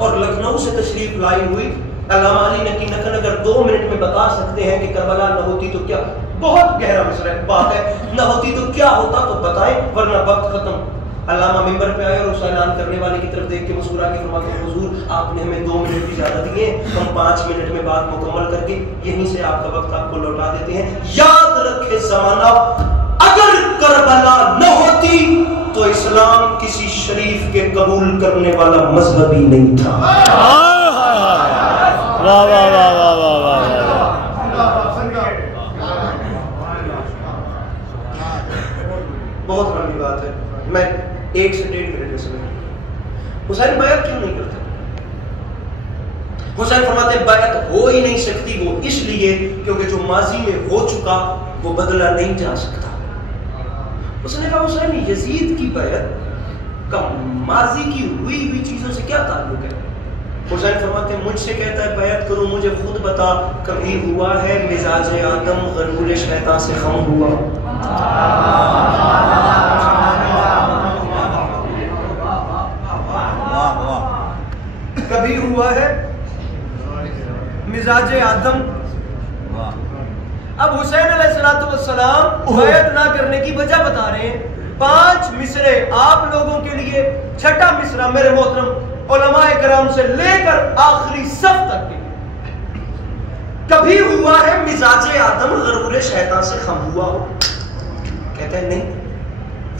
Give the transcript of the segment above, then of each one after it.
और लखनऊ से तशरीफ लाई हुई। अल्लामा अली नकी नकन अगर 2 मिनट में बता सकते हैं कि करबला न होती तो क्या, बहुत गहरा मसला बात है, न होती तो क्या होता तो बताएं, वरना वक्त खत्म। अल्लामा मिंबर पे आए और उस ऐलान करने वाले की तरफ देख के मुस्कुरा के फरमाते हैं, हुजूर आपने हमें 2 मिनट की ज्यादा दिए, हम 5 मिनट में बात मुकम्मल करके यहीं से आपका वक्त आपको लौटा देते हैं। याद रखे जमाना, अगर करबला न होती तो इस्लाम किसी शरीफ के कबूल करने वाला मजहब ही नहीं था। वाह वाह वाह वाह वाह वाह। बहुत लंबी बात है, मैं 1 से 1.5 मिनट में समझ। हुसैन बैत क्यों नहीं करते? हुसैन फरमाते बैत हो ही नहीं सकती वो इसलिए क्योंकि जो माजी में हो चुका वो बदला नहीं जा सकता। उसने कहा हुसैन यजीद की बैत का माजी की हुई चीजों से क्या ताल्लुक है? हुसैन फरमाते मुझसे कहता है बैत करो, मुझे खुद बता कभी हुआ है मिजाज आदम गरूर शैतान से खम हुआ? कभी हुआ है मिजाज आदम? अब हुसैन अलैहिस्सलाम बैत ना करने की वजह बता रहे हैं। 5 मिसरे आप लोगों के लिए, छठा मिसरा मेरे मोहतरम उलमाए कराम से लेकर आखिरी सफ तक के, कभी हुआ है मिजाज आदम गरूर शैतान से खम हुआ हो? कहते हैं नहीं।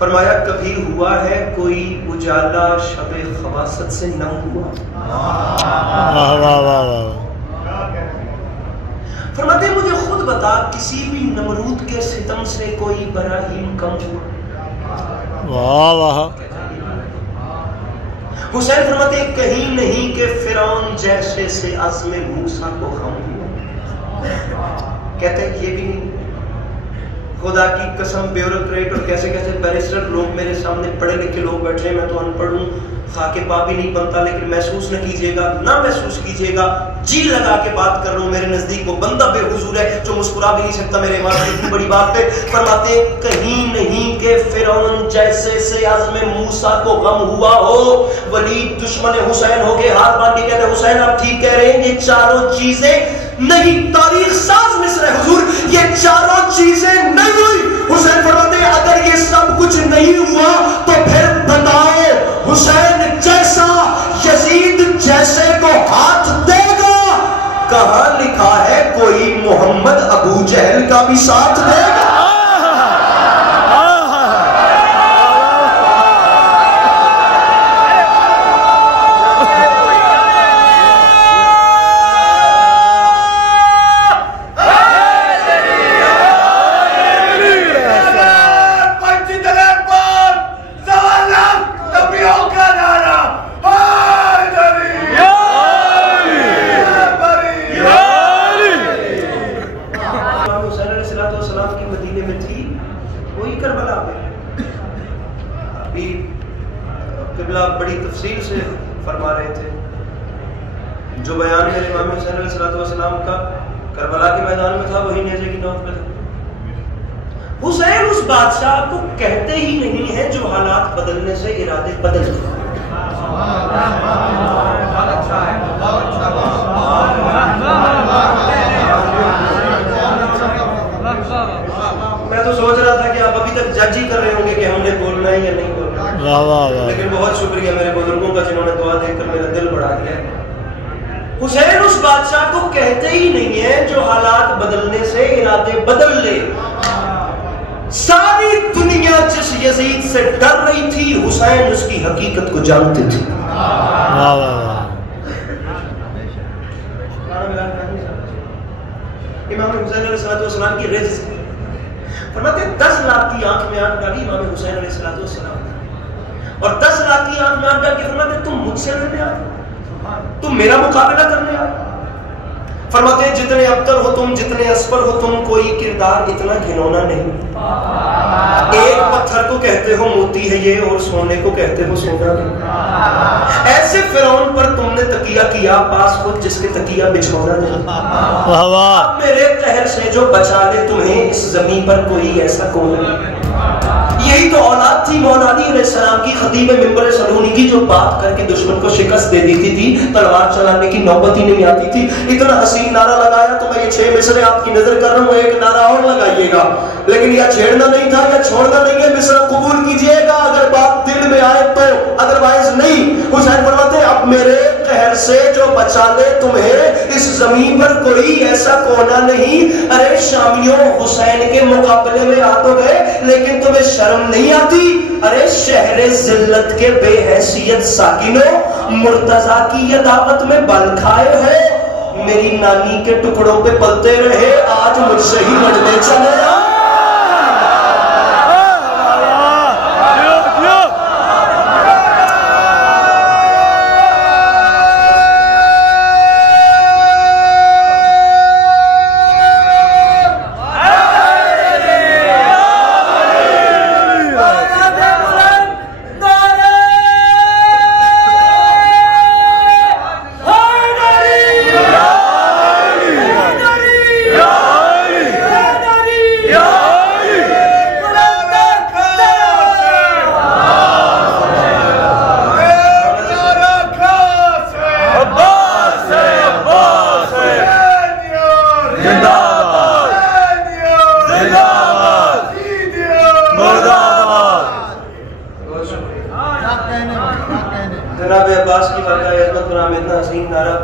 फरमाया कभी हुआ है कोई उजाला शबे खवासत से न हुआ? वाह वाह वाह वाह। फरमाते मुझे खुद बता किसी भी नमरूद के सितम से कोई बराहीम कम हुआ? वाह वाह। हुसैन फरमाते कहीं नहीं के फिरौन जैसे से आज़मे मूसा को हम हुआ। कहते हैं ये भी नहीं। खुदा की कसम ब्यूरोक्रेट और कैसे कैसे बैरिस्टर लोग मेरे सामने पढ़े लिखे लोग बैठे हैं, मैं तो अनपढ़ हूँ, खाके पा भी नहीं बनता, लेकिन महसूस न कीजिएगा, ना महसूस कीजिएगा, जी लगा के बात कर रहा हूँ। मेरे नजदीक वो बंदा बेहुजूर है जो मुस्कुरा भी नहीं सकता मेरे इमाम की इतनी बड़ी बात पे। फरमाते कहीं नहीं के फिरौन जैसे से आज़मे मूसा को गम हुआ हो। वलीद दुश्मन हुसैन हो गए, हाथ मार के कहते हुसैन आप ठीक कह रहे हैं, ये चारों चीजें नहीं, तारीख साज मिस्र हुजूर, ये चारों चीजें नहीं हुई। हुसैन फरमाते अगर ये सब कुछ नहीं हुआ तो फिर बताओ हुसैन जैसा यजीद जैसे को हाथ देगा? कहां लिखा है कोई मोहम्मद अबू जहल का भी साथ देगा? बड़ी तफसील से फरमा रहे थे। जो बयान मेरे इमाम हुसैन अलैहिस्सलाम का करबला के मैदान में था वही नेज़े की नोक पे था। हुसैन उस बादशाह को कहते ही नहीं है जो हालात बदलने से इरादे बदल गए। मैं तो सोच रहा था कि आप अभी तक जज ही कर रहे होंगे कि हमने बोलना है या नहीं बोलना। वाह वाह वाह। लेकिन बहुत शुक्रिया मेरे बुजुर्गों का जिन्होंने दुआ देकर मेरा दिल बढ़ा दिया। हुसैन उस बादशाह को कहते ही नहीं है जो हालात बदलने से इरादे बदल ले। सारी दुनिया जिस यजीद से डर रही थी हुसैन उसकी हकीकत को जानते थे। वाह वाह वाह। इमाम हुसैन अलैहिस्सलाम की रिज़्क़ फरमाते 10 लाख की आंख में आंख डाली इमाम हुसैन अलैहिस्सलाम, और 10 लाख की आंख में आंख डाल के फरमाते तुम मुझसे लड़ने आए, तुम मेरा मुकाबला करने आए। फरमाते जितने अब्तर हो तुम, जितने असफर हो तुम, कोई किरदार इतना घिनौना नहीं। एक पत्थर को कहते हो मोती है ये, और सोने को कहते हो सोना नहीं। ऐसे फिरौन पर तुमने तकिया किया, पास खुद जिसके तकिया बिछौना नहीं। वाह वाह। मेरे कहर से जो बचा ले तुम्हें इस जमीन पर कोई ऐसा कौन नहीं। यही यही तो औलाद थी मौला अली अलैहिस्सलाम की, खतीब मिंबर सलूनी की, जो बात करके दुश्मन को शिकस्त दे देती थी, तलवार चलाने की नौबत ही नहीं आती थी। इतना हसीन नारा लगाया। तो मैं ये 6 मिसरे आपकी नजर कर रहा हूँ, एक नारा और लगाइएगा, लेकिन यह छेड़ना नहीं था, या छोड़ना नहीं है। मिसरा कबूल कीजिएगा अगर बात दिल में आए तो, अदरवाइज नहीं। हुसैन फरमाते अब मेरे कहर से जो बचा ले तुम्हें, इस जमीन पर कोई ऐसा कोना नहीं। अरे शामियों, हुसैन के मुकाबले में आ तो गए, लेकिन तुम्हें शर्म नहीं आती? अरे शहरे जिल्लत के बेहैसियत साकिनों, मुर्तजा की ये दावत में बल खाए हो। मेरी नानी के टुकड़ों पे पलते रहे, आज मुझसे ही लड़ने चले। जनाब अब्बास की बारगाह अज़मत में इतना हसीन नारा।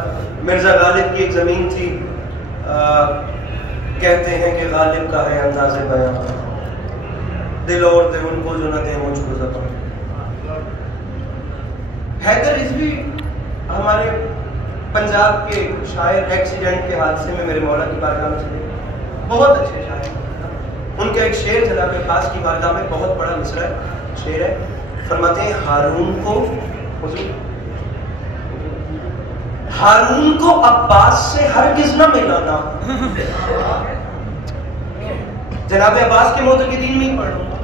मिर्जा गालिब की एक जमीन थी, कहते हैं कि गालिब का है अंदाज़े बयां, दिल और दे उनको जो न दे मुझको ज़बान। हैदर रिज़वी हमारे पंजाब के शायर, एक्सीडेंट के हादसे में मेरे मौला की बारगाह में चले, बहुत अच्छे शायर। उनका एक शेर जनाब अब्बास की बारगाह में बहुत बड़ा मिसरा शेर है। फरमाते हैं हारून को अब्बास से हरगिज़ न मिलाना। जनाब अब्बास के मोतक़िदीन में ही पढ़ूंगा।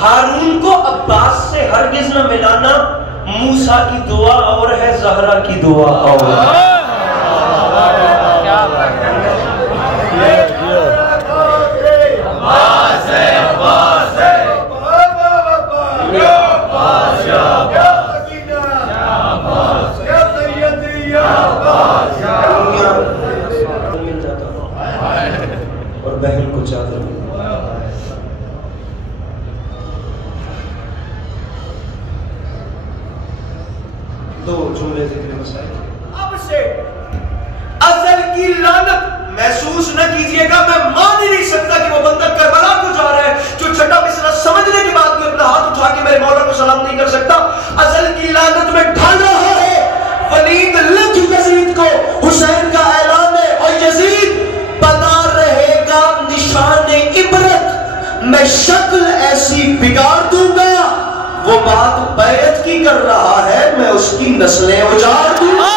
हारून को अब्बास से हरगिज़ न मिलाना, मूसा की दुआ और है, ज़हरा की दुआ और। और बहन को चादर। दो जुमले जिक्र मसाइल। अब से अज़ल की लानत महसूस न कीजिएगा। मैं मान ही नहीं सकता कि वो बंदा करबला को जा रहा है जो छठा मिसरा समझने के बाद भी अपना हाथ उठा के मेरे मौला को सलाम नहीं कर सकता। अज़ल की लानत में ढल रहा है। वलीद लिख यजीद को, हुसैन का ऐलान है, और यजीद बना रहेगा निशान इबरत। मैं शक्ल ऐसी बिगाड़ दूंगा, वो बात बैत की कर रहा है, मैं उसकी नस्लें उजाड़ दूंगा।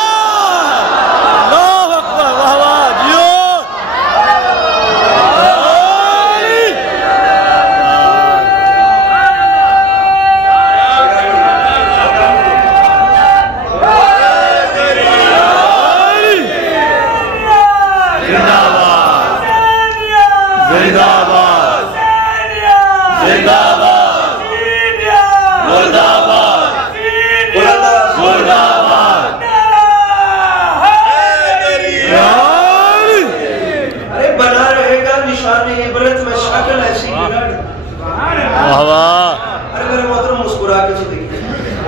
अरे मेरे मोहतरम मुस्कुरा के तो देखिए,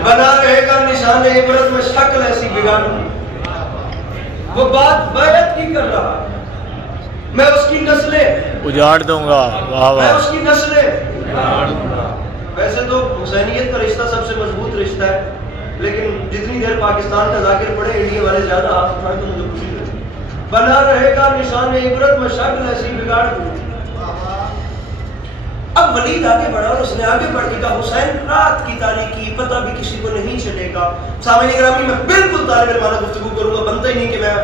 बना रहेगा निशान इबरत में शक्ल ऐसी बिगाड़ू। वो बात बैत की कर रहा है, मैं उसकी नस्लें उजाड़ दूंगा। मैं उसकी नस्लें उजाड़ दूंगा। वैसे तो हुसैनियत का रिश्ता सबसे मजबूत रिश्ता है, लेकिन जितनी देर पाकिस्तान का जाकिर पड़े, इंडिया वाले ज्यादा हाथ उठाए तो मुझे खुशी लगी। बना रहेगा निशान इबरत में शक्ल ऐसी बिगाड़ दूं। अब वलीद आगे बढ़ा और उसने आगे बढ़ के कहा, हुसैन रात की तारीकी पता भी किसी को नहीं चलेगा। सामने ग्रामी में बिल्कुल तालिबाना गुफ्तगू करूंगा, बनता ही नहीं कि मैं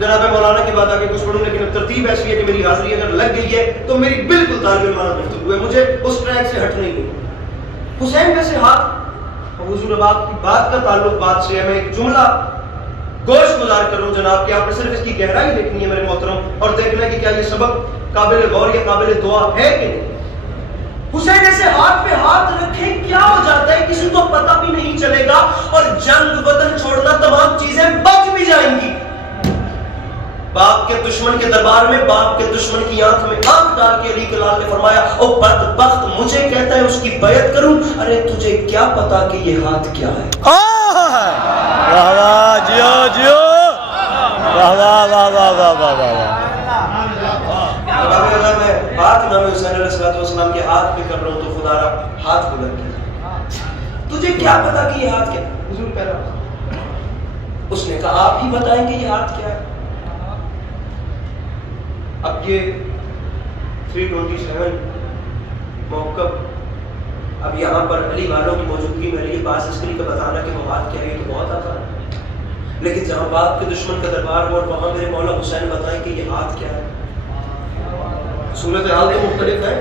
जनाब मौलाना की बात आगे कुछ पढ़ूं, लेकिन तरतीब ऐसी है कि मेरी हाजिरी अगर लग गई है तो मेरी बिल्कुल तालिबाना गुफ्तगू है, मुझे उस ट्रैक से हटना ही नहीं। हुसैन वैसे हाथ हुजूर की बात का ताल्लुक बात से है। मैं एक जुमला गोश गुजार करूं जनाब कि आपने सिर्फ इसकी गहराई देखनी है मेरे मोहतरम, और देखना कि क्या ये सबक काबिल गौर या काबिल दुआ है कि नहीं। हुसैन ऐसे हाथ पे हाथ रखे क्या हो जाता है किसी को पता भी नहीं चलेगा और जंग वतन छोड़ना तमाम चीजें बच भी जाएंगी। बाप के दुश्मन के दरबार में बाप के दुश्मन की आंख में आंख डाल के अली के लाल ने फरमाया, ओ बदबख्त मुझे कहता है उसकी बैत करूं, अरे तुझे क्या पता कि ये हाथ क्या है। वाह वाह, जियो जियो, वाह वाह वाह वाह वाह वाह वाह। मैं बात इमाम हुसैन अलैहिस्सलाम के हाथ पे कर रहा हूं तो खुदा हाथ बुलंद किया, तुझे क्या पता कि ये हाथ क्या है। हुजूर पहला उसने कहा आप ही बताएंगे ये हाथ क्या है। अब ये 327 मौक़िफ़, अब यहाँ पर अली वालों की मौजूदगी में ये बात इसके लिए बताना कि वो हाथ क्या है तो बहुत आसान है, लेकिन जहाँ बाप के दुश्मन का दरबार हो और वहाँ मेरे मौला हुसैन बताएं कि ये हाथ क्या है, सूरत हाल तो मुख्तलिफ है।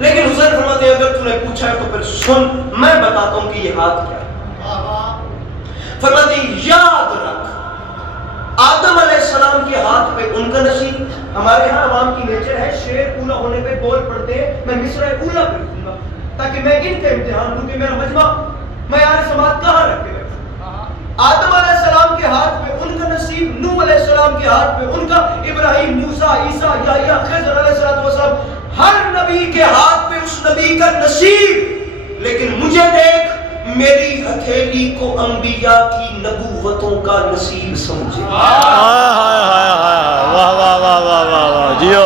लेकिन हुसैन फरमाते हैं अगर तूने पूछा है तो फिर सुन, मैं बताता हूँ कि ये हाथ क्या है। फरमाते याद रख आदम अलैहिस्सलाम के हाथ पे उनका नसीब। हमारे यहाँ अवाम की नेचर है शेर पूरा होने पे बोल पड़ते हैं मैं मिसरा ऊला पे लिखूंगा ताकि मैं इनका इम्तिहान दूं कि मेरा मजमा मैं यार समाज कहाँ रख के बैठा। आदम अलैहिस्सलाम के हाथ पे उनका नसीब, नूह अलैहिस्सलाम के हाथ पे उनका, इब्राहिम, मूसा, ईसा, याह्या, खिज़र अलैहिस्सलाम, हर नबी के हाथ पे उस नबी का नसीब। लेकिन मुझे देख मेरी हथेली को अंबिया की नबूवतों का नसीब समझे। वाह वाह वाह वाह वाह वाह, जियो।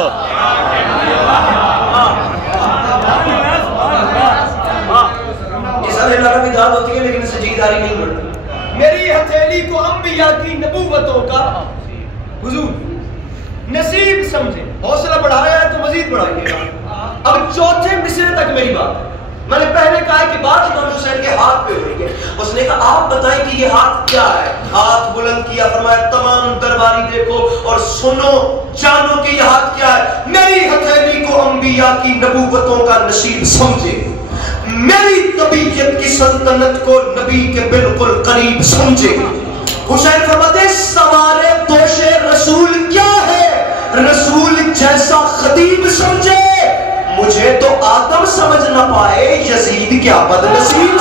इस अल्लाह की दाद होती है लेकिन इससे जीदारी नहीं बढ़ती। मेरी हथेली को अंबिया की नबूवतों का हुजूर नसीब समझे। हौसला बढ़ाया है तो मजीद बढ़ाइएगा। अब चौथे मिसरे तक मेरी बात। मैंने पहले कहा कि बात इमाम हुसैन के हाथ पे हुई है। उसने कहा आप बताएं कि ये हाथ क्या है। हाथ बुलंद किया, फरमाया तमाम दरबारी देखो और सुनो, जानो कि ये हाथ क्या है। मेरी हथेली को अंबिया की नबूवतों का नसीब समझे, मेरी तबीयत की सल्तनत को नबी के बिल्कुल करीब समझे। हुसैन फरमाते सवारे दोषे रसूल क्या है, रसूल जैसा खतीब समझे। मुझे तो आदम समझ न पाए, यजीद क्या बदनसीब।